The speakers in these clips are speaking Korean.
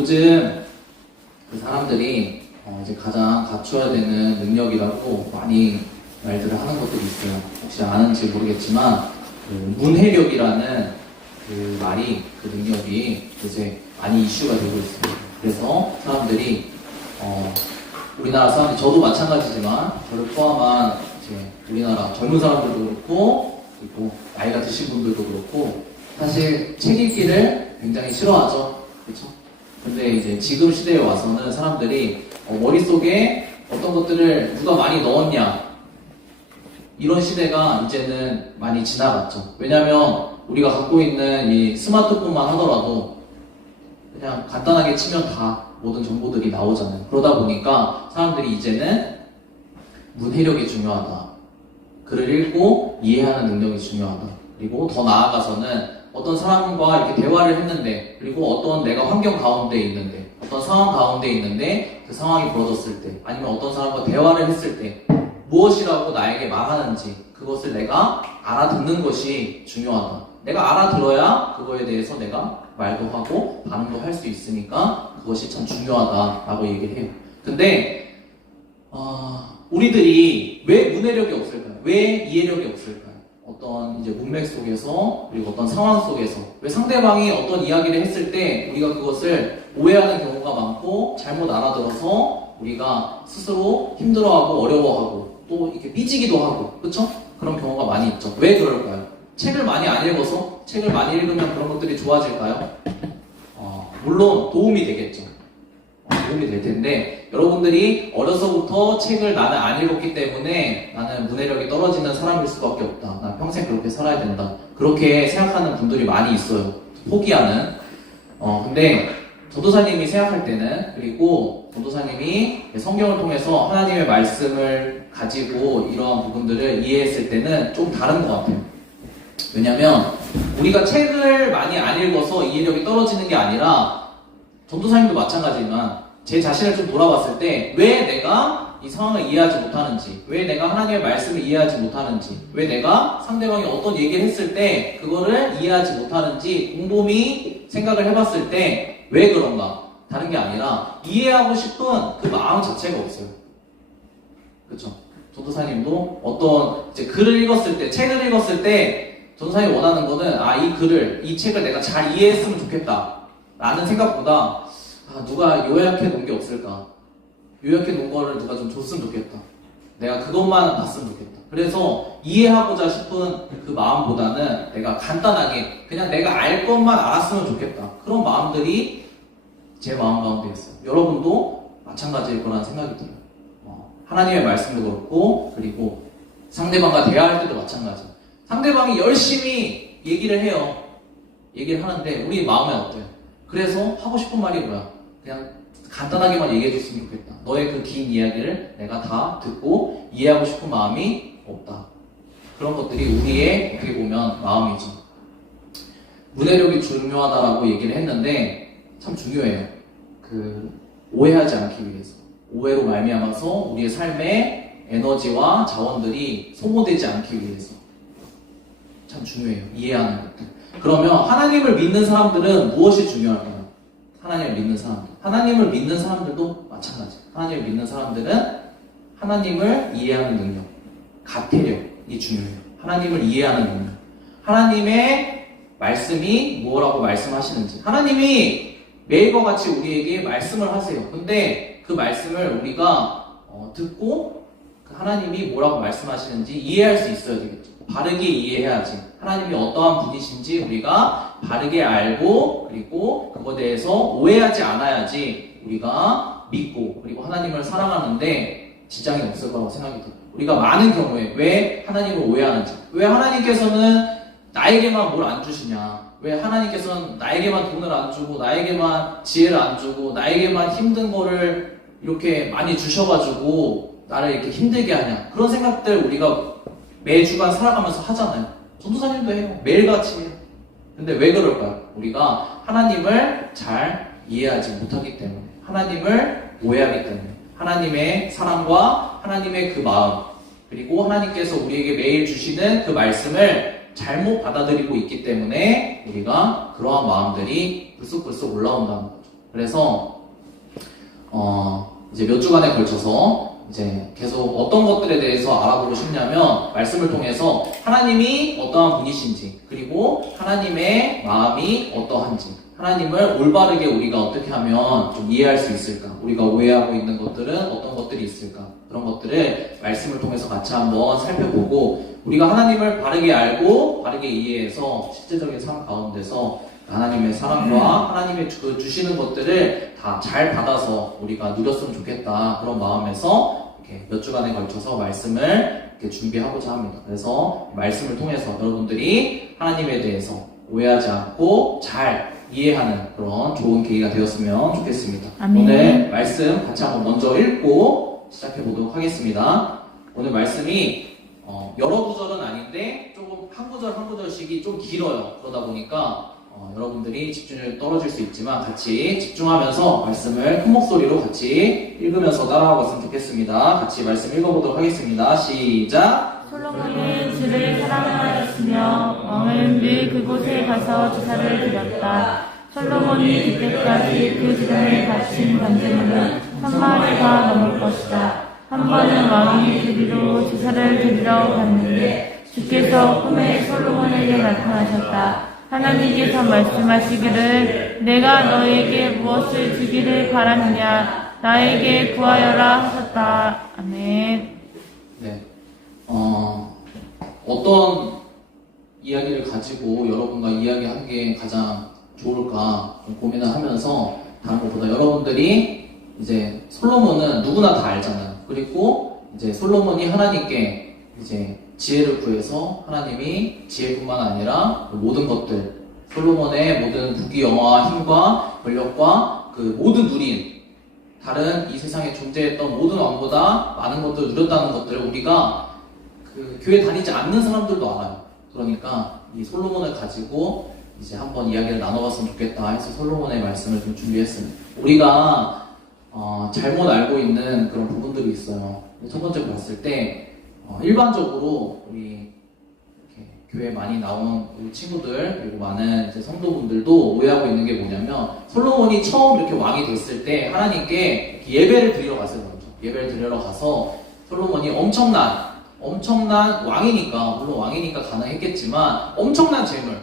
요즘 그 사람들이 이제 가장 갖춰야 되는 능력이라고 많이 말들을 하는 것들이 있어요. 혹시 아는지 모르겠지만 그 문해력이라는 그 말이, 그 능력이 요새 많이 이슈가 되고 있습니다. 그래서 사람들이 우리나라 사람들, 저도 마찬가지지만 저를 포함한 이제 우리나라 젊은 사람들도 그렇고 그리고 나이가 드신 분들도 그렇고 사실 책 읽기를 굉장히 싫어하죠. 그렇죠? 근데 이제 지금 시대에 와서는 사람들이 머릿속에 어떤 것들을 누가 많이 넣었냐, 이런 시대가 이제는 많이 지나갔죠. 왜냐면 우리가 갖고 있는 이 스마트폰만 하더라도 그냥 간단하게 치면 다 모든 정보들이 나오잖아요. 그러다 보니까 사람들이 이제는 문해력이 중요하다, 글을 읽고 이해하는 능력이 중요하다, 그리고 더 나아가서는 어떤 사람과 이렇게 대화를 했는데, 그리고 어떤 내가 환경 가운데 있는데, 어떤 상황 가운데 있는데 그 상황이 벌어졌을 때, 아니면 어떤 사람과 대화를 했을 때 무엇이라고 나에게 말하는지, 그것을 내가 알아듣는 것이 중요하다. 내가 알아들어야 그거에 대해서 내가 말도 하고 반응도 할 수 있으니까 그것이 참 중요하다라고 얘기를 해요. 근데 우리들이 왜 문해력이 없을까요? 왜 이해력이 없을까요? 어떤 이제 문맥 속에서, 그리고 어떤 상황 속에서 왜 상대방이 어떤 이야기를 했을 때 우리가 그것을 오해하는 경우가 많고, 잘못 알아들어서 우리가 스스로 힘들어하고 어려워하고 또 이렇게 삐지기도 하고, 그렇죠? 그런 경우가 많이 있죠. 왜 그럴까요? 책을 많이 안 읽어서? 책을 많이 읽으면 그런 것들이 좋아질까요? 물론 도움이 되겠죠. 도움이 될 텐데, 여러분들이 어려서부터 책을 나는 안 읽었기 때문에 나는 문해력이 떨어지는 사람일 수밖에 없다, 난 평생 그렇게 살아야 된다, 그렇게 생각하는 분들이 많이 있어요. 포기하는. 근데 전도사님이 생각할 때는, 그리고 전도사님이 성경을 통해서 하나님의 말씀을 가지고 이러한 부분들을 이해했을 때는 좀 다른 것 같아요. 왜냐면 우리가 책을 많이 안 읽어서 이해력이 떨어지는 게 아니라, 전도사님도 마찬가지지만 제 자신을 좀 돌아봤을 때 왜 내가 이 상황을 이해하지 못하는지, 왜 내가 하나님의 말씀을 이해하지 못하는지, 왜 내가 상대방이 어떤 얘기를 했을 때 그거를 이해하지 못하는지 곰곰이 생각을 해봤을 때 왜 그런가? 다른 게 아니라 이해하고 싶은 그 마음 자체가 없어요. 그렇죠? 전도사님도 어떤 이제 글을 읽었을 때, 책을 읽었을 때 전도사님이 원하는 거는 이 글을, 이 책을 내가 잘 이해했으면 좋겠다 라는 생각보다 누가 요약해 놓은 게 없을까? 요약해 놓은 거를 누가 좀 줬으면 좋겠다. 내가 그것만 봤으면 좋겠다. 그래서 이해하고자 싶은 그 마음보다는 내가 간단하게 그냥 내가 알 것만 알았으면 좋겠다, 그런 마음들이 제 마음 가운데 있어요. 여러분도 마찬가지일 거라는 생각이 들어요. 하나님의 말씀도 그렇고, 그리고 상대방과 대화할 때도 마찬가지. 상대방이 열심히 얘기를 해요. 얘기를 하는데 우리 마음에 어때요? 그래서 하고 싶은 말이 뭐야? 그냥 간단하게만 얘기해줬으면 좋겠다. 너의 그 긴 이야기를 내가 다 듣고 이해하고 싶은 마음이 없다. 그런 것들이 우리의 어떻게 보면 마음이죠. 문해력이 중요하다라고 얘기를 했는데 참 중요해요. 오해하지 않기 위해서, 오해로 말미암아서 우리의 삶에 에너지와 자원들이 소모되지 않기 위해서 참 중요해요. 이해하는 것들. 그러면 하나님을 믿는 사람들은 무엇이 중요할까요? 하나님을 믿는 사람들. 하나님을 믿는 사람들도 마찬가지. 하나님을 믿는 사람들은 하나님을 이해하는 능력, 가태력이 중요해요. 하나님을 이해하는 능력. 하나님의 말씀이 뭐라고 말씀하시는지. 하나님이 매일과 같이 우리에게 말씀을 하세요. 근데 그 말씀을 우리가 듣고 그 하나님이 뭐라고 말씀하시는지 이해할 수 있어야 되겠죠. 바르게 이해해야지. 하나님이 어떠한 분이신지 우리가 바르게 알고, 그리고 그거에 대해서 오해하지 않아야지 우리가 믿고, 그리고 하나님을 사랑하는데 지장이 없을 거라고 생각이 들어요. 우리가 많은 경우에 왜 하나님을 오해하는지, 왜 하나님께서는 나에게만 뭘 안 주시냐, 왜 하나님께서는 나에게만 돈을 안 주고, 나에게만 지혜를 안 주고, 나에게만 힘든 거를 이렇게 많이 주셔가지고 나를 이렇게 힘들게 하냐, 그런 생각들 우리가 매주간 살아가면서 하잖아요. 전도사님도 해요. 매일같이 해요. 근데 왜 그럴까요? 우리가 하나님을 잘 이해하지 못하기 때문에, 하나님을 오해하기 때문에, 하나님의 사랑과 하나님의 그 마음, 그리고 하나님께서 우리에게 매일 주시는 그 말씀을 잘못 받아들이고 있기 때문에 우리가 그러한 마음들이 불쑥불쑥 올라온다는 거죠. 그래서 이제 몇 주간에 걸쳐서 이제 계속 어떤 것들에 대해서 알아보고 싶냐면 말씀을 통해서 하나님이 어떠한 분이신지, 그리고 하나님의 마음이 어떠한지, 하나님을 올바르게 우리가 어떻게 하면 좀 이해할 수 있을까, 우리가 오해하고 있는 것들은 어떤 것들이 있을까, 그런 것들을 말씀을 통해서 같이 한번 살펴보고, 우리가 하나님을 바르게 알고 바르게 이해해서 실제적인 삶 가운데서 하나님의 사랑과 하나님의 주시는 것들을 다 잘 받아서 우리가 누렸으면 좋겠다, 그런 마음에서 이렇게 몇 주간에 걸쳐서 말씀을 이렇게 준비하고자 합니다. 그래서 말씀을 통해서 여러분들이 하나님에 대해서 오해하지 않고 잘 이해하는 그런 좋은 계기가 되었으면 좋겠습니다. 아멘. 오늘 말씀 같이 한번 먼저 읽고 시작해 보도록 하겠습니다. 오늘 말씀이 여러 구절은 아닌데 조금 한 구절 한 구절씩이 좀 길어요. 그러다 보니까 여러분들이 집중력이 떨어질 수 있지만 같이 집중하면서 말씀을 큰 목소리로 같이 읽으면서 따라가봤으면 좋겠습니다. 같이 말씀 읽어보도록 하겠습니다. 시작! 솔로몬은 주를 사랑하였으며 왕은 늘 그곳에 가서 제사를 드렸다. 솔로몬이 그때까지 그 제단에 바친 번제물은 1000마리가 넘을 것이다. 한 번은 왕이 그리로 제사를 드리러 갔는데 주께서 꿈에 솔로몬에게 나타나셨다. 하나님께서 말씀하시기를 내가 너에게 무엇을 주기를 바라느냐 나에게 구하여라 하셨다. 아멘. 네. 어떤 이야기를 가지고 여러분과 이야기하는 게 가장 좋을까 좀 고민을 하면서 다른 것보다 여러분들이 이제 솔로몬은 누구나 다 알잖아요. 그리고 이제 솔로몬이 하나님께 이제 지혜를 구해서 하나님이 지혜뿐만 아니라 모든 것들, 솔로몬의 모든 부귀 영화와 힘과 권력과 그 모든 누린 다른 이 세상에 존재했던 모든 왕보다 많은 것들을 누렸다는 것들을 우리가 그 교회 다니지 않는 사람들도 알아요. 그러니까 이 솔로몬을 가지고 이제 한번 이야기를 나눠봤으면 좋겠다 해서 솔로몬의 말씀을 좀 준비했습니다. 우리가 잘못 알고 있는 그런 부분들이 있어요. 첫 번째 봤을 때 일반적으로 우리 이렇게 교회 많이 나온 우리 친구들 그리고 많은 이제 성도분들도 오해하고 있는 게 뭐냐면 솔로몬이 처음 이렇게 왕이 됐을 때 하나님께 예배를 드리러 갔어요. 먼저 예배를 드리러 가서 솔로몬이 엄청난 왕이니까 물론 왕이니까 가능했겠지만 엄청난 재물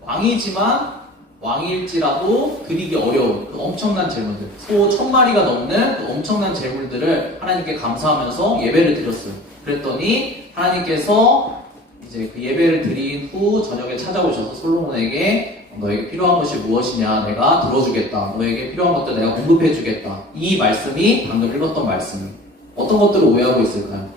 왕이지만 왕일지라도 드리기 어려운 그 엄청난 재물들 소 1000마리가 넘는 그 엄청난 재물들을 하나님께 감사하면서 예배를 드렸어요. 그랬더니 하나님께서 이제 그 예배를 드린 후 저녁에 찾아오셔서 솔로몬에게 너에게 필요한 것이 무엇이냐 내가 들어주겠다. 너에게 필요한 것들 내가 공급해주겠다. 이 말씀이 방금 읽었던 말씀. 어떤 것들을 오해하고 있을까요?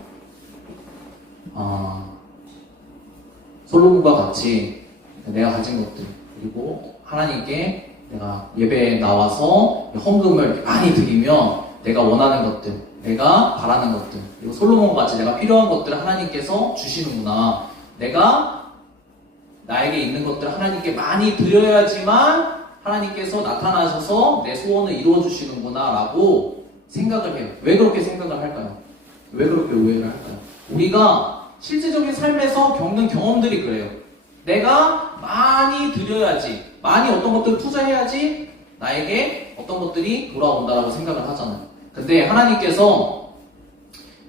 솔로몬과 같이 내가 가진 것들 그리고 하나님께 내가 예배에 나와서 헌금을 많이 드리면 내가 원하는 것들 내가 바라는 것들 그리고 솔로몬과 같이 내가 필요한 것들을 하나님께서 주시는구나. 내가 나에게 있는 것들을 하나님께 많이 드려야지만 하나님께서 나타나셔서 내 소원을 이루어 주시는구나 라고 생각을 해요. 왜 그렇게 생각을 할까요? 왜 그렇게 오해를 할까요? 우리가 실제적인 삶에서 겪는 경험들이 그래요. 내가 많이 드려야지 많이 어떤 것들을 투자해야지 나에게 어떤 것들이 돌아온다라고 생각을 하잖아요. 근데 하나님께서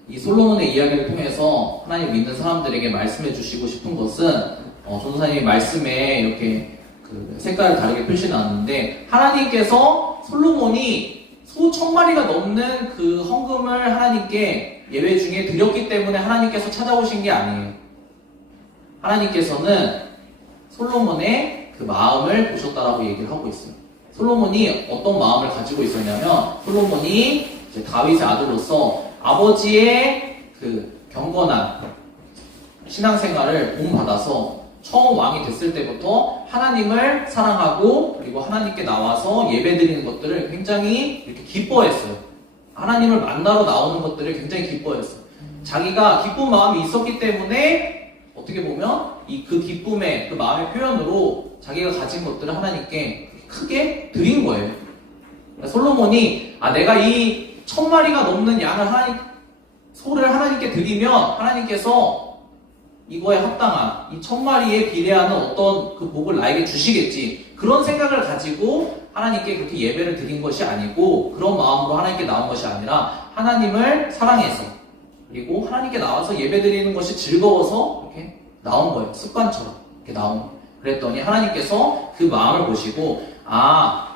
이 솔로몬의 이야기를 통해서 하나님 믿는 사람들에게 말씀해 주시고 싶은 것은 전도사님이 말씀에 이렇게 그 색깔을 다르게 표시는 않는데 하나님께서 솔로몬이 소 1000마리가 넘는 그 헌금을 하나님께 예배 중에 드렸기 때문에 하나님께서 찾아오신 게 아니에요. 하나님께서는 솔로몬의 그 마음을 보셨다라고 얘기를 하고 있어요. 솔로몬이 어떤 마음을 가지고 있었냐면 솔로몬이 이제 다윗의 아들로서 아버지의 그 경건한 신앙생활을 본받아서 처음 왕이 됐을 때부터 하나님을 사랑하고 그리고 하나님께 나와서 예배드리는 것들을 굉장히 이렇게 기뻐했어요. 하나님을 만나러 나오는 것들을 굉장히 기뻐했어요. 자기가 기쁜 마음이 있었기 때문에 어떻게 보면 그 기쁨의 그 마음의 표현으로 자기가 가진 것들을 하나님께 크게 드린 거예요. 그러니까 솔로몬이 내가 이 1000마리가 넘는 양을 소를 하나님께 드리면 하나님께서 이거에 합당한 이 1000마리에 비례하는 어떤 그 복을 나에게 주시겠지. 그런 생각을 가지고 하나님께 그렇게 예배를 드린 것이 아니고 그런 마음으로 하나님께 나온 것이 아니라 하나님을 사랑해서 그리고 하나님께 나와서 예배 드리는 것이 즐거워서 이렇게 나온 거예요. 습관처럼 이렇게 나온 거예요. 그랬더니 하나님께서 그 마음을 보시고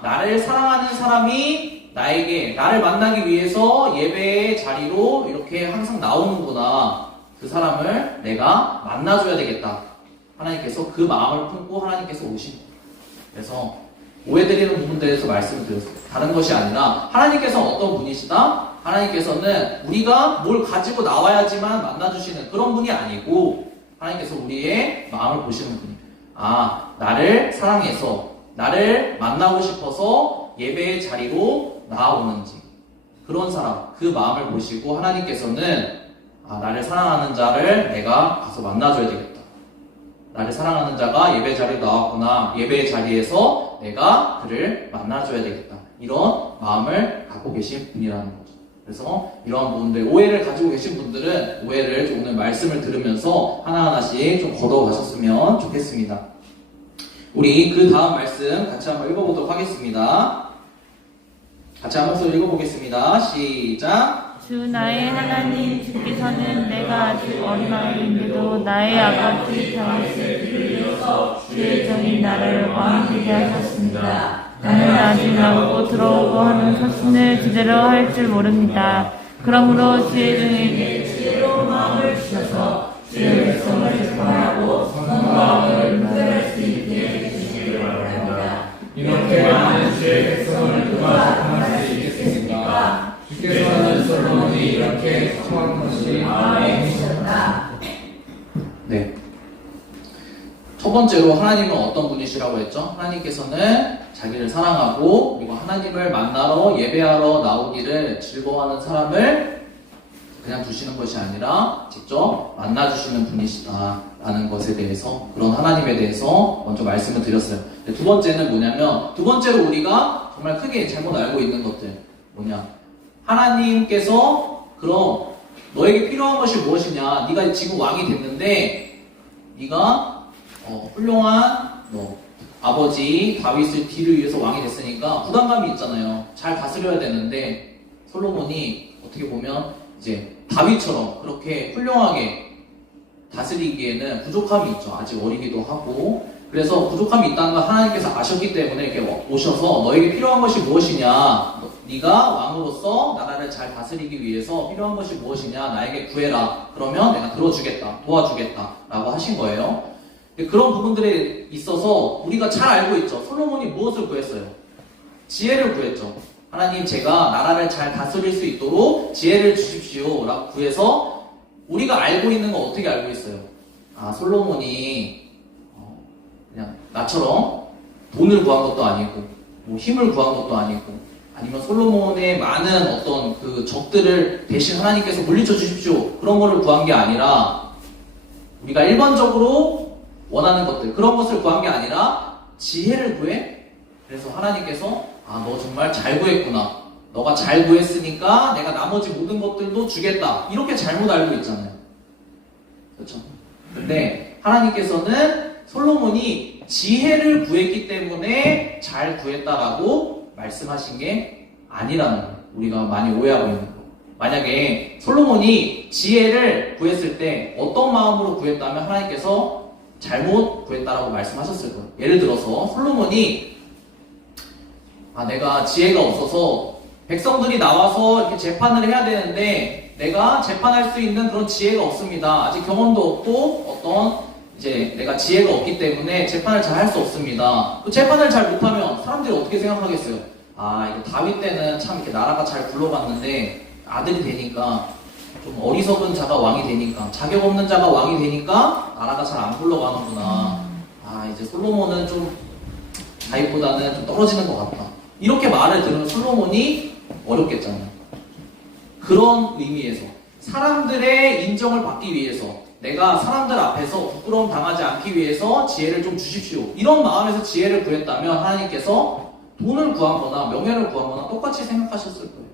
나를 사랑하는 사람이 나를 만나기 위해서 예배의 자리로 이렇게 항상 나오는구나. 그 사람을 내가 만나줘야 되겠다. 하나님께서 그 마음을 품고 하나님께서 오신 거예요. 그래서 오해드리는 부분들에서 말씀을 드렸어요. 다른 것이 아니라 하나님께서 어떤 분이시다? 하나님께서는 우리가 뭘 가지고 나와야지만 만나주시는 그런 분이 아니고 하나님께서 우리의 마음을 보시는 분이에요. 나를 사랑해서 나를 만나고 싶어서 예배의 자리로 나아오는지 그런 사람, 그 마음을 보시고 하나님께서는 나를 사랑하는 자를 내가 가서 만나줘야 되겠다. 나를 사랑하는 자가 예배 자리에 나왔구나. 예배의 자리에서 내가 그를 만나줘야 되겠다. 이런 마음을 갖고 계신 분이라는 거죠. 그래서 이러한 부분들, 오해를 가지고 계신 분들은 오해를 좀 오늘 말씀을 들으면서 하나하나씩 좀 걷어가셨으면 좋겠습니다. 우리 그 다음 말씀 같이 한번 읽어보도록 하겠습니다. 같이 한 목소리 읽어보겠습니다. 시작. 주 나의 하나님 주께서는 내가 아직 어린아이인데도 나의 아버지 다윗을 기르셔서 주의 종인 나를 왕이 되게 하셨습니다. 나는 아직 나오고 들어오고 하는 서신을 제대로 할 줄 모릅니다. 그러므로 주의 종에게 지혜로운 마음을 주셔서 주의 백성을 재판하고 선한 마음을 분별할 수 있게 해주시기 바랍니다. 이렇게 많은 주의 백성을 누가 재판할 수 있겠습니까? 주께서는 솔로몬이 이렇게 청한 것이 아멘이셨다. 네. 첫 번째로 하나님은 어떤 분이시라고 했죠? 하나님께서는 자기를 사랑하고 그리고 하나님을 만나러 예배하러 나오기를 즐거워하는 사람을 그냥 두시는 것이 아니라 직접 만나주시는 분이시다라는 것에 대해서 그런 하나님에 대해서 먼저 말씀을 드렸어요. 두 번째는 뭐냐면 두 번째로 우리가 정말 크게 잘못 알고 있는 것들 뭐냐 하나님께서 그럼 너에게 필요한 것이 무엇이냐 네가 지금 왕이 됐는데 네가 훌륭한 아버지 다윗을 뒤를 위해서 왕이 됐으니까 부담감이 있잖아요. 잘 다스려야 되는데 솔로몬이 어떻게 보면 이제 다윗처럼 그렇게 훌륭하게 다스리기에는 부족함이 있죠. 아직 어리기도 하고 그래서 부족함이 있다는 걸 하나님께서 아셨기 때문에 이렇게 오셔서 너에게 필요한 것이 무엇이냐 네가 왕으로서 나라를 잘 다스리기 위해서 필요한 것이 무엇이냐 나에게 구해라. 그러면 내가 들어주겠다. 도와주겠다 라고 하신 거예요. 그런 부분들에 있어서 우리가 잘 알고 있죠. 솔로몬이 무엇을 구했어요? 지혜를 구했죠. 하나님 제가 나라를 잘 다스릴 수 있도록 지혜를 주십시오 라고 구해서 우리가 알고 있는 거 어떻게 알고 있어요? 솔로몬이 그냥 나처럼 돈을 구한 것도 아니고 뭐 힘을 구한 것도 아니고 아니면 솔로몬의 많은 어떤 그 적들을 대신 하나님께서 물리쳐 주십시오 그런 거를 구한 게 아니라 우리가 일반적으로 원하는 것들 그런 것을 구한 게 아니라 지혜를 구해. 그래서 하나님께서 너 정말 잘 구했구나. 너가 잘 구했으니까 내가 나머지 모든 것들도 주겠다. 이렇게 잘못 알고 있잖아요. 그렇죠? 근데 하나님께서는 솔로몬이 지혜를 구했기 때문에 잘 구했다라고 말씀하신 게 아니라는 거예요. 우리가 많이 오해하고 있는 거. 만약에 솔로몬이 지혜를 구했을 때 어떤 마음으로 구했다면 하나님께서 잘못 구했다라고 말씀하셨을 거예요. 예를 들어서 솔로몬이 내가 지혜가 없어서 백성들이 나와서 이렇게 재판을 해야 되는데 내가 재판할 수 있는 그런 지혜가 없습니다. 아직 경험도 없고 이제 내가 지혜가 없기 때문에 재판을 잘 할 수 없습니다. 그 재판을 잘 못하면 사람들이 어떻게 생각하겠어요? 이거 다윗 때는 참 이렇게 나라가 잘 굴러갔는데 아들이 되니까 좀 어리석은 자가 왕이 되니까 자격 없는 자가 왕이 되니까 나라가 잘 안 굴러가는구나. 이제 솔로몬은 좀 다윗보다는 좀 떨어지는 것 같다. 이렇게 말을 들으면 솔로몬이 어렵겠잖아요. 그런 의미에서 사람들의 인정을 받기 위해서 내가 사람들 앞에서 부끄러움 당하지 않기 위해서 지혜를 좀 주십시오. 이런 마음에서 지혜를 구했다면 하나님께서 돈을 구한 거나 명예를 구한 거나 똑같이 생각하셨을 거예요.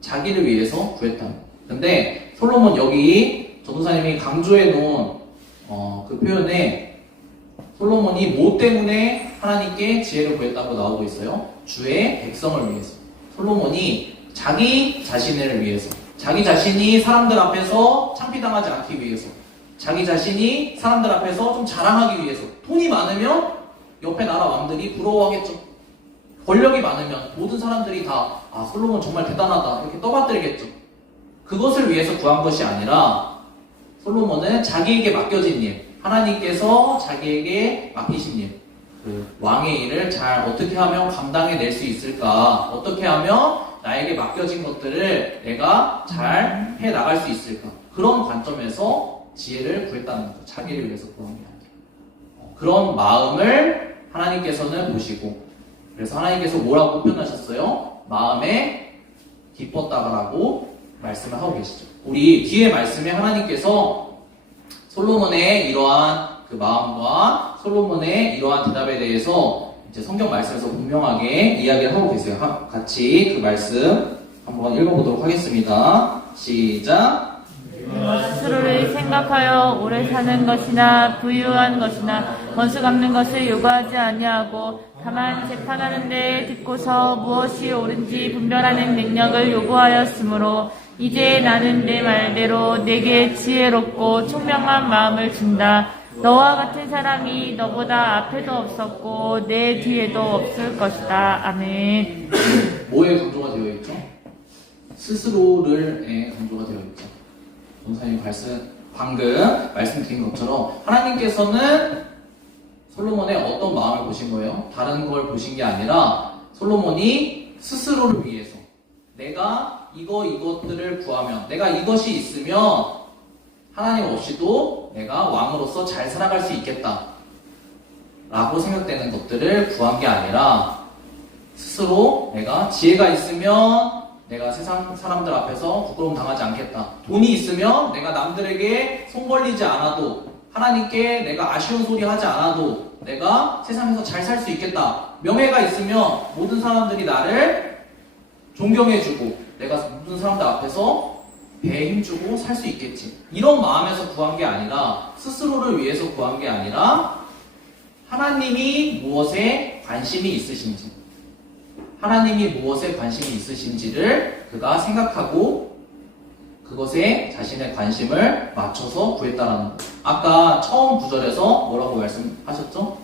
자기를 위해서 구했다는. 근데 솔로몬 여기 전도사님이 강조해 놓은 그 표현에 솔로몬이 뭐 때문에 하나님께 지혜를 구했다고 나오고 있어요? 주의 백성을 위해서. 솔로몬이 자기 자신을 위해서, 자기 자신이 사람들 앞에서 창피당하지 않기 위해서, 자기 자신이 사람들 앞에서 좀 자랑하기 위해서. 돈이 많으면 옆에 나라 왕들이 부러워하겠죠. 권력이 많으면 모든 사람들이 다 솔로몬 정말 대단하다 이렇게 떠받들겠죠. 그것을 위해서 구한 것이 아니라 솔로몬은 자기에게 맡겨진 일, 하나님께서 자기에게 맡기신 일, 그 왕의 일을 잘 어떻게 하면 감당해낼 수 있을까, 어떻게 하면 나에게 맡겨진 것들을 내가 잘 해나갈 수 있을까, 그런 관점에서 지혜를 구했다는 거죠. 자기를 위해서 구한 게 아니라. 그런 마음을 하나님께서는 보시고, 그래서 하나님께서 뭐라고 표현하셨어요? 마음에 기뻤다라고 말씀을 하고 계시죠. 우리 뒤에 말씀에 하나님께서 솔로몬의 이러한 그 마음과 솔로몬의 이러한 대답에 대해서 이제 성경 말씀에서 분명하게 이야기를 하고 계세요. 같이 그 말씀 한번 읽어보도록 하겠습니다. 시작. 스스로를 생각하여 오래 사는 것이나 부유한 것이나 원수 갚는 것을 요구하지 아니하고 다만 재판하는 데 듣고서 무엇이 옳은지 분별하는 능력을 요구하였으므로 이제 나는 내 말대로 내게 지혜롭고 총명한 마음을 준다. 너와 같은 사람이 너보다 앞에도 없었고 내 뒤에도 없을 것이다. 아멘. 뭐에 강조가 되어 있죠? 스스로를 강조가 되어 있죠. 전사님 방금 말씀드린 것처럼 하나님께서는 솔로몬의 어떤 마음을 보신 거예요? 다른 걸 보신 게 아니라 솔로몬이 스스로를 위해서 내가 이것들을 구하면, 내가 이것이 있으면 하나님 없이도 내가 왕으로서 잘 살아갈 수 있겠다 라고 생각되는 것들을 구한 게 아니라 스스로 내가 지혜가 있으면 내가 세상 사람들 앞에서 부끄러움 당하지 않겠다, 돈이 있으면 내가 남들에게 손 벌리지 않아도, 하나님께 내가 아쉬운 소리 하지 않아도 내가 세상에서 잘 살 수 있겠다, 명예가 있으면 모든 사람들이 나를 존경해주고 내가 모든 사람들 앞에서 배에 힘주고 살 수 있겠지, 이런 마음에서 구한 게 아니라, 스스로를 위해서 구한 게 아니라 하나님이 무엇에 관심이 있으신지, 하나님이 무엇에 관심이 있으신지를 그가 생각하고 그것에 자신의 관심을 맞춰서 구했다라는 것. 아까 처음 구절에서 뭐라고 말씀하셨죠?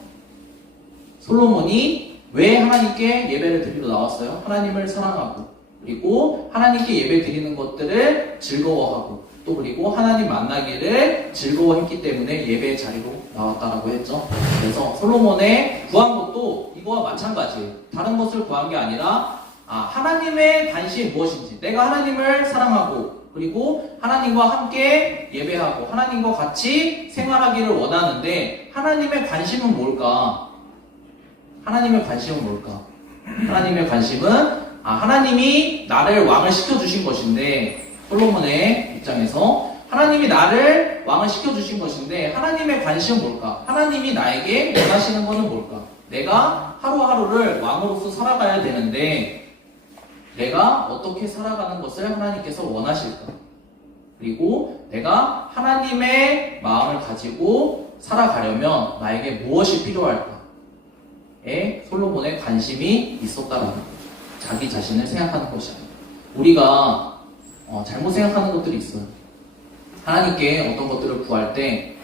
솔로몬이 왜 하나님께 예배를 드리러 나왔어요? 하나님을 사랑하고, 그리고 하나님께 예배 드리는 것들을 즐거워하고, 또 그리고 하나님 만나기를 즐거워했기 때문에 예배 자리로 나왔다라고 했죠. 그래서 솔로몬의 구한 것도 이거와 마찬가지예요. 다른 것을 구한 게 아니라 하나님의 관심이 무엇인지, 내가 하나님을 사랑하고 그리고 하나님과 함께 예배하고 하나님과 같이 생활하기를 원하는데 하나님의 관심은 뭘까? 하나님의 관심은 뭘까? 하나님의 관심은 하나님이 나를 왕을 시켜주신 것인데, 솔로몬의 입장에서 하나님이 나를 왕을 시켜주신 것인데 하나님의 관심은 뭘까? 하나님이 나에게 원하시는 것은 뭘까? 내가 하루하루를 왕으로서 살아가야 되는데 내가 어떻게 살아가는 것을 하나님께서 원하실까? 그리고 내가 하나님의 마음을 가지고 살아가려면 나에게 무엇이 필요할까에 솔로몬의 관심이 있었다는 거죠. 자기 자신을 생각하는 것이 아니라. 우리가 잘못 생각하는 것들이 있어요. 하나님께 어떤 것들을 구할 때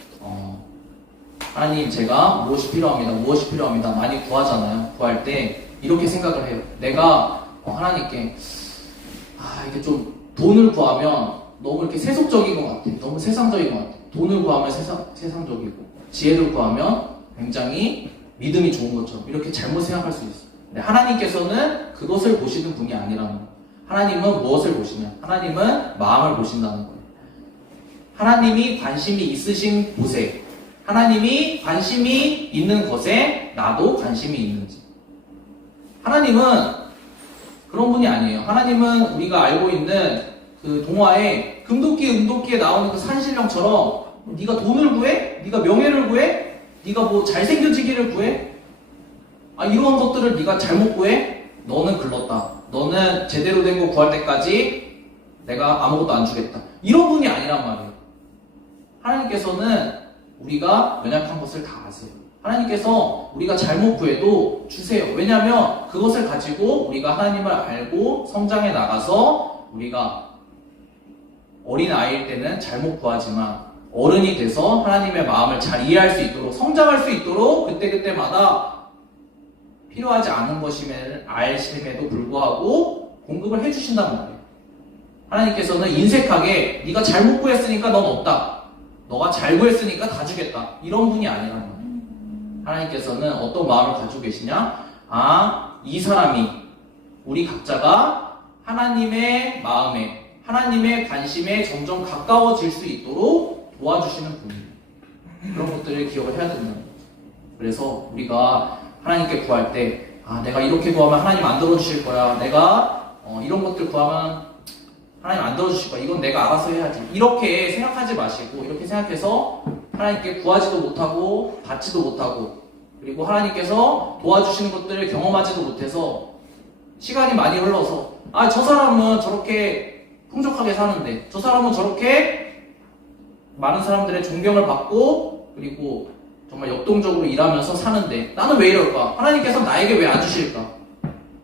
하나님 제가 무엇이 필요합니다 많이 구하잖아요. 구할 때 이렇게 생각을 해요. 내가 하나님께 이게 좀 돈을 구하면 너무 이렇게 세속적인 것 같아. 너무 세상적인 것 같아. 돈을 구하면 세상적이고 지혜를 구하면 굉장히 믿음이 좋은 것처럼 이렇게 잘못 생각할 수 있어요. 근데 하나님께서는 그것을 보시는 분이 아니라는 거예요. 하나님은 무엇을 보시냐? 하나님은 마음을 보신다는 거예요. 하나님이 관심이 있으신 곳에, 하나님이 관심이 있는 것에 나도 관심이 있는지. 하나님은 그런 분이 아니에요. 하나님은 우리가 알고 있는 그 동화에 금도끼에 나오는 그 산신령처럼 네가 돈을 구해? 네가 명예를 구해? 네가 뭐 잘생겨지기를 구해? 이런 것들을 네가 잘못 구해? 너는 글렀다. 너는 제대로 된 거 구할 때까지 내가 아무것도 안 주겠다. 이런 분이 아니란 말이에요. 하나님께서는 우리가 연약한 것을 다 아세요. 하나님께서 우리가 잘못 구해도 주세요. 왜냐하면 그것을 가지고 우리가 하나님을 알고 성장해 나가서 우리가 어린 아이일 때는 잘못 구하지만 어른이 돼서 하나님의 마음을 잘 이해할 수 있도록 성장할 수 있도록 그때그때마다 필요하지 않은 것임을 알심에도 불구하고 공급을 해주신단 말이에요. 하나님께서는 인색하게 네가 잘못 구했으니까 넌 없다. 너가 잘 구했으니까 다 주겠다. 이런 분이 아니란 말이에요. 하나님께서는 어떤 마음을 가지고 계시냐? 이 사람이 우리 각자가 하나님의 마음에 하나님의 관심에 점점 가까워질 수 있도록 도와주시는 분이에요. 그런 것들을 기억을 해야 된다는 거죠. 그래서 우리가 하나님께 구할 때 내가 이렇게 구하면 하나님 안 들어주실 거야. 내가 이런 것들 구하면 하나님 안 들어주실 거야. 이건 내가 알아서 해야지. 이렇게 생각하지 마시고 이렇게 생각해서 하나님께 구하지도 못하고 받지도 못하고 그리고 하나님께서 도와주시는 것들을 경험하지도 못해서 시간이 많이 흘러서 저 사람은 저렇게 풍족하게 사는데 저 사람은 저렇게 많은 사람들의 존경을 받고 그리고 정말 역동적으로 일하면서 사는데 나는 왜 이럴까? 하나님께서 나에게 왜 안 주실까?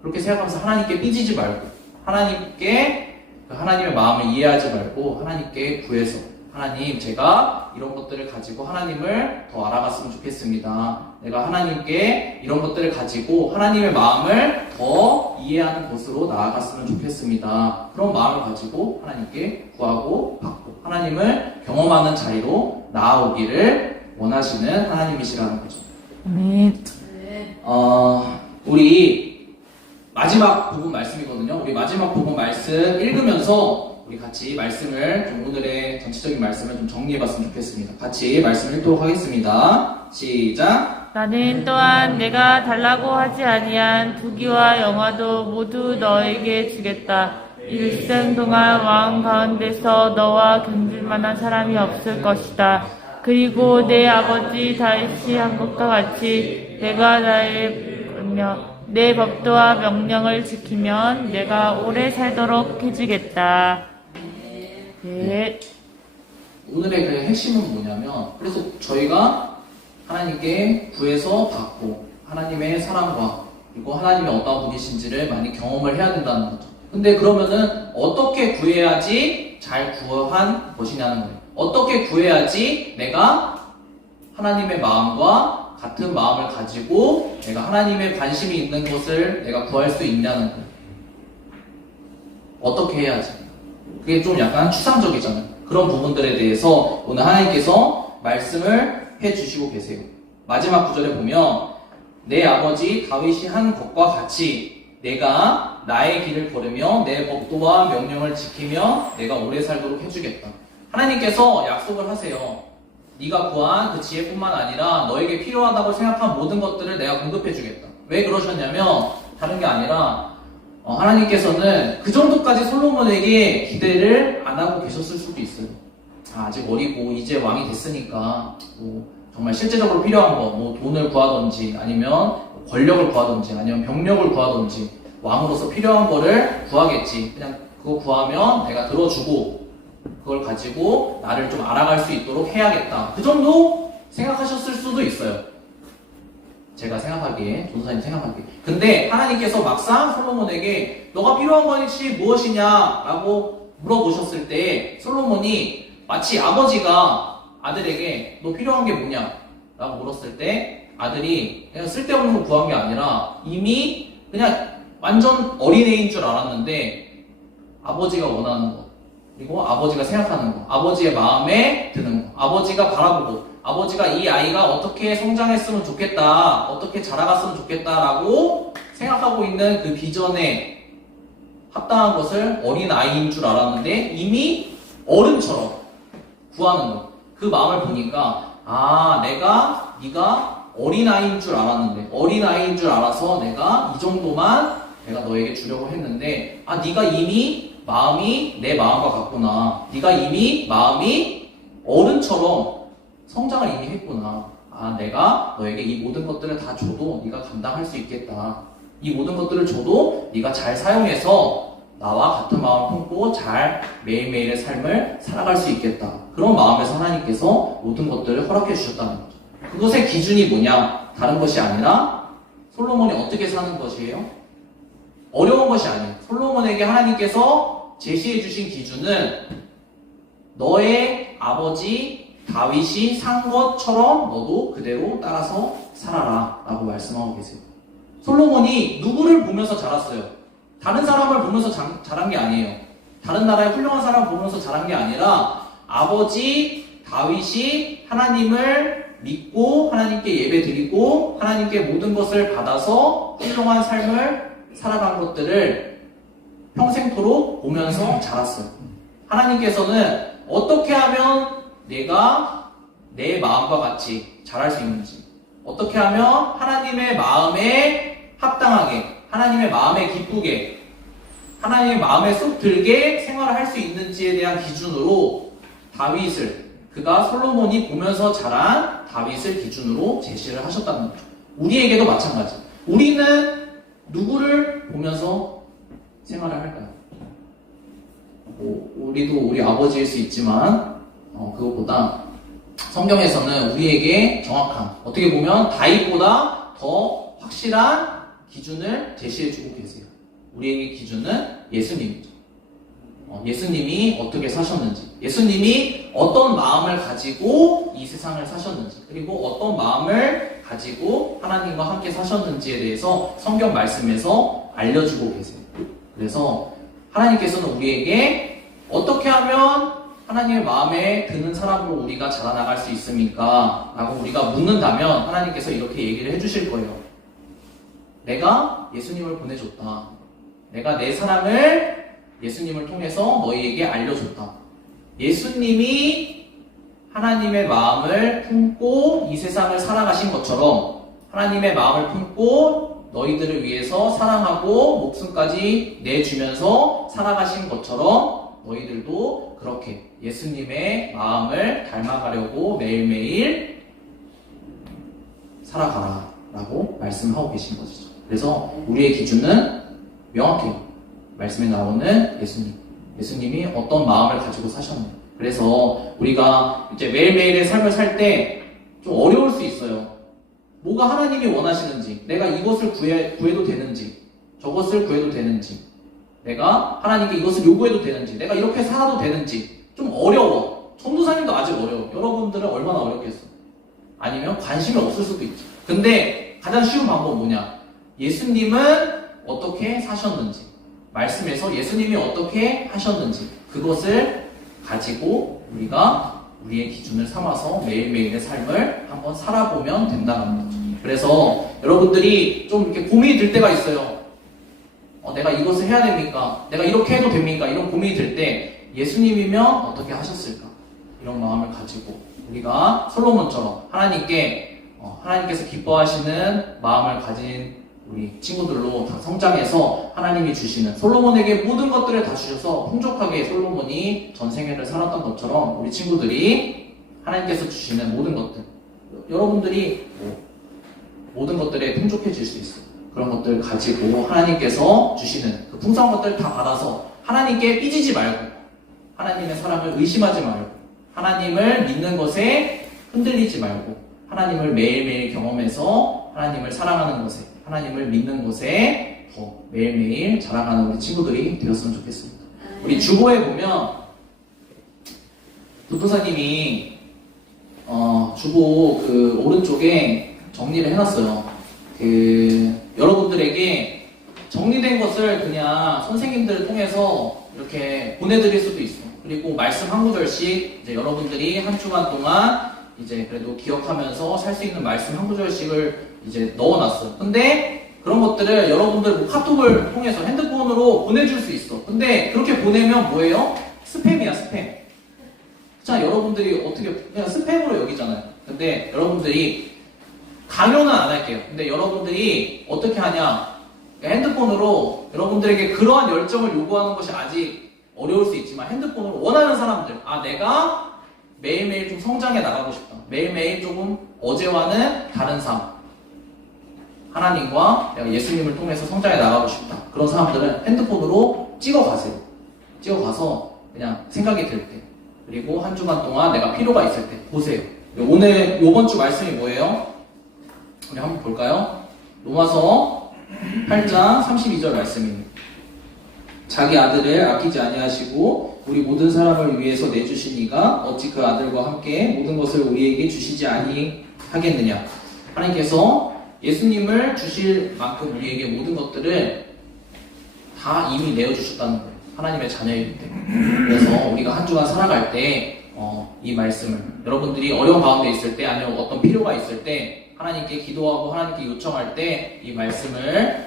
그렇게 생각하면서 하나님께 삐지지 말고 하나님의 마음을 이해하지 말고 하나님께 구해서 하나님 제가 이런 것들을 가지고 하나님을 더 알아갔으면 좋겠습니다. 내가 하나님께 이런 것들을 가지고 하나님의 마음을 더 이해하는 곳으로 나아갔으면 좋겠습니다. 그런 마음을 가지고 하나님께 구하고 받고 하나님을 경험하는 자리로 나아오기를 원하시는 하나님이시라는 거죠. 아멘. 우리 마지막 부분 말씀이거든요. 우리 마지막 부분 말씀 읽으면서 우리 같이 말씀을 좀 오늘의 전체적인 말씀을 좀 정리해봤으면 좋겠습니다. 같이 말씀 읽도록 하겠습니다. 시작. 나는 또한 내가 달라고 하지 아니한 두기와 영화도 모두 너에게 주겠다. 일생 동안 왕 가운데서 너와 견줄 만한 사람이 없을 것이다. 그리고 내 아버지 다윗이 한 것과 같이 내가 내 법도와 명령을 지키면 내가 오래 살도록 해주겠다. 네. 오늘의 그 핵심은 뭐냐면 그래서 저희가 하나님께 구해서 받고 하나님의 사랑과 그리고 하나님의 어떤 분이신지를 많이 경험을 해야 된다는 거죠. 근데 그러면은 어떻게 구해야지 잘 구한 것이냐는 거예요. 어떻게 구해야지 내가 하나님의 마음과 같은 마음을 가지고 내가 하나님의 관심이 있는 것을 내가 구할 수 있냐는 거예요. 어떻게 해야지? 그게 좀 약간 추상적이잖아요. 그런 부분들에 대해서 오늘 하나님께서 말씀을 해주시고 계세요. 마지막 구절에 보면 내 아버지 다윗이 한 것과 같이 내가 나의 길을 걸으며 내 법도와 명령을 지키며 내가 오래 살도록 해주겠다. 하나님께서 약속을 하세요. 네가 구한 그 지혜뿐만 아니라 너에게 필요하다고 생각한 모든 것들을 내가 공급해주겠다. 왜 그러셨냐면 다른 게 아니라 하나님께서는 그 정도까지 솔로몬에게 기대를 안 하고 계셨을 수도 있어요. 아직 어리고 이제 왕이 됐으니까 정말 실제적으로 필요한 거 돈을 구하든지 아니면 권력을 구하든지 아니면 병력을 구하든지 왕으로서 필요한 거를 구하겠지. 그냥 그거 구하면 내가 들어주고 그걸 가지고 나를 좀 알아갈 수 있도록 해야겠다. 그 정도 생각하셨을 수도 있어요. 제가 생각하기에, 전도사님 생각하기에. 근데 하나님께서 막상 솔로몬에게 너가 필요한 것이 무엇이냐 라고 물어보셨을 때 솔로몬이 마치 아버지가 아들에게 너 필요한 게 뭐냐 라고 물었을 때 아들이 그냥 쓸데없는 걸 구한 게 아니라 이미 그냥 완전 어린애인 줄 알았는데 아버지가 원하는 것 그리고 아버지가 생각하는 것 아버지의 마음에 드는 것 아버지가 바라보고 아버지가 이 아이가 어떻게 성장했으면 좋겠다 어떻게 자라갔으면 좋겠다라고 생각하고 있는 그 비전에 합당한 것을 어린아이인 줄 알았는데 이미 어른처럼 구하는 것 그 마음을 보니까 네가 어린아이인 줄 알았는데 어린아이인 줄 알아서 내가 이 정도만 내가 너에게 주려고 했는데 네가 이미 마음이 내 마음과 같구나 네가 이미 마음이 어른처럼 성장을 이미 했구나 내가 너에게 이 모든 것들을 다 줘도 네가 감당할 수 있겠다 이 모든 것들을 줘도 네가 잘 사용해서 나와 같은 마음을 품고 잘 매일매일의 삶을 살아갈 수 있겠다. 그런 마음에서 하나님께서 모든 것들을 허락해 주셨다는 거죠. 그것의 기준이 뭐냐? 다른 것이 아니라 솔로몬이 어떻게 사는 것이에요? 어려운 것이 아니에요. 솔로몬에게 하나님께서 제시해 주신 기준은 너의 아버지 다윗이 산 것처럼 너도 그대로 따라서 살아라 라고 말씀하고 계세요. 솔로몬이 누구를 보면서 자랐어요? 다른 사람을 보면서 자란 게 아니에요. 다른 나라의 훌륭한 사람을 보면서 자란 게 아니라 아버지 다윗이 하나님을 믿고 하나님께 예배드리고 하나님께 모든 것을 받아서 훌륭한 삶을 살아간 것들을 평생토록 보면서 자랐어요. 하나님께서는 어떻게 하면 내가 내 마음과 같이 자랄 수 있는지, 어떻게 하면 하나님의 마음에 합당하게, 하나님의 마음에 기쁘게, 하나님의 마음에 쏙 들게 생활을 할 수 있는지에 대한 기준으로 다윗을, 그가 솔로몬이 보면서 자란 다윗을 기준으로 제시를 하셨다는 거죠. 우리에게도 마찬가지. 우리는 누구를 보면서 생활을 할까요? 우리도 우리 아버지일 수 있지만 그것보다 성경에서는 우리에게 정확한, 어떻게 보면 다윗보다 더 확실한 기준을 제시해주고 계세요. 우리에게 기준은 예수님이죠. 예수님이 어떻게 사셨는지, 예수님이 어떤 마음을 가지고 이 세상을 사셨는지, 그리고 어떤 마음을 가지고 하나님과 함께 사셨는지에 대해서 성경 말씀에서 알려주고 계세요. 그래서 하나님께서는 우리에게 어떻게 하면 하나님의 마음에 드는 사람으로 우리가 자라나갈 수 있습니까? 라고 우리가 묻는다면 하나님께서 이렇게 얘기를 해주실 거예요. 내가 예수님을 보내줬다. 내가 내 사랑을 예수님을 통해서 너희에게 알려줬다. 예수님이 하나님의 마음을 품고 이 세상을 살아가신 것처럼 하나님의 마음을 품고 너희들을 위해서 사랑하고 목숨까지 내주면서 살아가신 것처럼 너희들도 그렇게 예수님의 마음을 닮아가려고 매일매일 살아가라 라고 말씀하고 계신 것이죠. 그래서 우리의 기준은 명확해요. 말씀에 나오는 예수님. 예수님이 어떤 마음을 가지고 사셨는지. 그래서 우리가 이제 매일매일의 삶을 살 때 좀 어려울 수 있어요. 뭐가 하나님이 원하시는지, 내가 이것을 구해도 되는지, 저것을 구해도 되는지, 내가 하나님께 이것을 요구해도 되는지, 내가 이렇게 살아도 되는지, 좀 어려워. 전도사님도 아직 어려워. 여러분들은 얼마나 어렵겠어? 아니면 관심이 없을 수도 있죠. 근데 가장 쉬운 방법은 뭐냐? 예수님은 어떻게 사셨는지, 말씀에서 예수님이 어떻게 하셨는지, 그것을 가지고 우리가 우리의 기준을 삼아서 매일매일의 삶을 한번 살아보면 된다는 거죠. 그래서 여러분들이 좀 이렇게 고민이 들 때가 있어요. 내가 이것을 해야 됩니까? 내가 이렇게 해도 됩니까? 이런 고민이 들 때 예수님이면 어떻게 하셨을까? 이런 마음을 가지고 우리가 솔로몬처럼 하나님께서 기뻐하시는 마음을 가진 우리 친구들로 다 성장해서 하나님이 주시는, 솔로몬에게 모든 것들을 다 주셔서 풍족하게 솔로몬이 전 생애를 살았던 것처럼 우리 친구들이 하나님께서 주시는 모든 것들, 여러분들이 모든 것들에 풍족해질 수 있어요. 그런 것들 가지고 하나님께서 주시는 그 풍성한 것들을 다 받아서 하나님께 삐지지 말고, 하나님의 사랑을 의심하지 말고, 하나님을 믿는 것에 흔들리지 말고, 하나님을 매일매일 경험해서 하나님을 사랑하는 것에, 하나님을 믿는 것에 더 매일매일 자라가는 우리 친구들이 되었으면 좋겠습니다. 우리 주보에 보면 도토사님이 주보 그 오른쪽에 정리를 해놨어요. 여러분들에게 정리된 것을 그냥 선생님들을 통해서 이렇게 보내드릴 수도 있어. 그리고 말씀 한 구절씩 이제 여러분들이 한 주간 동안 이제 그래도 기억하면서 살 수 있는 말씀 한 구절씩을 이제 넣어놨어. 근데 그런 것들을 여러분들 뭐 카톡을 통해서 핸드폰으로 보내줄 수 있어. 근데 그렇게 보내면 뭐예요? 스팸이야, 스팸. 자, 여러분들이 어떻게 그냥 스팸으로 여기잖아요. 근데 여러분들이 강요는 안 할게요. 근데 여러분들이 어떻게 하냐? 핸드폰으로 여러분들에게 그러한 열정을 요구하는 것이 아직 어려울 수 있지만 핸드폰으로 원하는 사람들, 내가 매일매일 좀 성장해 나가고 싶다. 매일매일 조금 어제와는 다른 삶. 하나님과 내가 예수님을 통해서 성장해 나가고 싶다. 그런 사람들은 핸드폰으로 찍어가세요. 찍어가서 그냥 생각이 들 때, 그리고 한 주간 동안 내가 필요가 있을 때 보세요. 오늘 요번 주 말씀이 뭐예요? 우리 한번 볼까요? 로마서 8장 32절 말씀입니다. 자기 아들을 아끼지 아니하시고 우리 모든 사람을 위해서 내주시니가 어찌 그 아들과 함께 모든 것을 우리에게 주시지 아니하겠느냐. 하나님께서 예수님을 주실 만큼 우리에게 모든 것들을 다 이미 내어주셨다는 거예요. 하나님의 자녀이기 때문에. 그래서 우리가 한 주간 살아갈 때 이 말씀을, 여러분들이 어려운 가운데 있을 때, 아니면 어떤 필요가 있을 때 하나님께 기도하고 하나님께 요청할 때 이 말씀을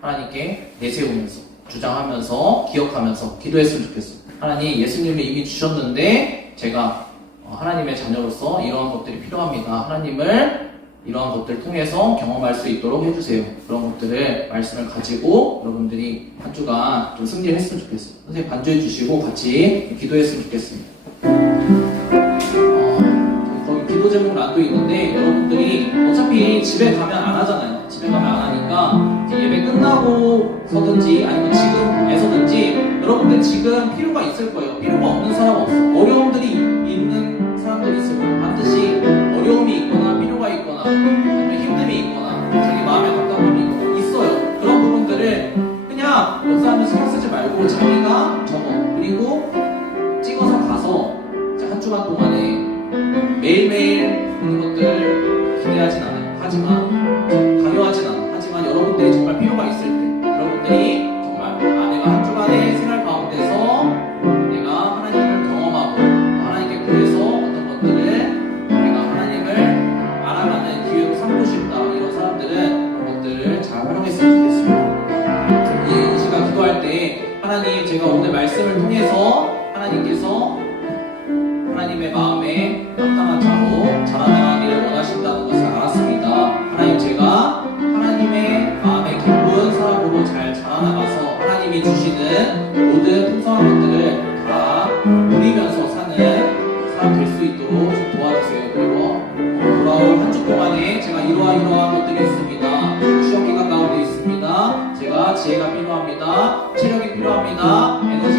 하나님께 내세우면서, 주장하면서, 기억하면서 기도했으면 좋겠어요. 하나님, 예수님을 이미 주셨는데 제가 하나님의 자녀로서 이러한 것들이 필요합니다. 하나님을 이러한 것들을 통해서 경험할 수 있도록 해주세요. 그런 것들을, 말씀을 가지고 여러분들이 한 주간 좀 승리를 했으면 좋겠어요. 선생님 반주해 주시고 같이 기도했으면 좋겠습니다. 거기 기도 제목은 안 돼 있는데, 여러분들이 어차피 집에 가면 안 하잖아요. 집에 가면 안 하니까 이제 예배 끝나고서든지 아니면 지금에서든지 여러분들 지금 필요가 있을 거예요. 필요가 없는 사람 없어. 어려움들이 있는 사람들이 있을 거예요. 반드시 어려움이 있거나 필요가 있거나 아니면 힘듦이 있거나 자기 마음에 답답함이 있어요. 그런 부분들을 그냥 역사하면 신경 쓰지 말고 자기가 적어, 그리고 찍어서 가서 이제 한 주간 동안에 매일매일 그런 것들을 기대하진 않아요. 하지만 강요하진 않아요. 하지만 여러분들이 정말 필요가 있을 때, 여러분들이 정말 내가 한 주간의 생활 가운데서 내가 하나님을 경험하고 하나님께 구해서 어떤 것들을 내가 하나님을 알아가는 기회로 삼고 싶다, 이런 사람들은 그런 것들을 잘 활용했으면 좋겠습니다. 이 시간 기도할 때 하나님, 제가 오늘 말씀을 통해서 하나님께서 하나님의 마음에 합당한 자로 자라나가기를 원하신다는 것을 알았습니다. 하나님, 제가 하나님의 마음에 기쁜 사람으로 잘 자라나가서 하나님이 주시는 모든 풍성한 것들을 다 누리면서 사는 사람 될 수 있도록 좀 도와주세요. 그리고 돌아올 한 주 동안에 제가 이러한 것들이 있습니다. 시험 기간 가운데 있습니다. 제가 지혜가 필요합니다. 체력이 필요합니다. 에너지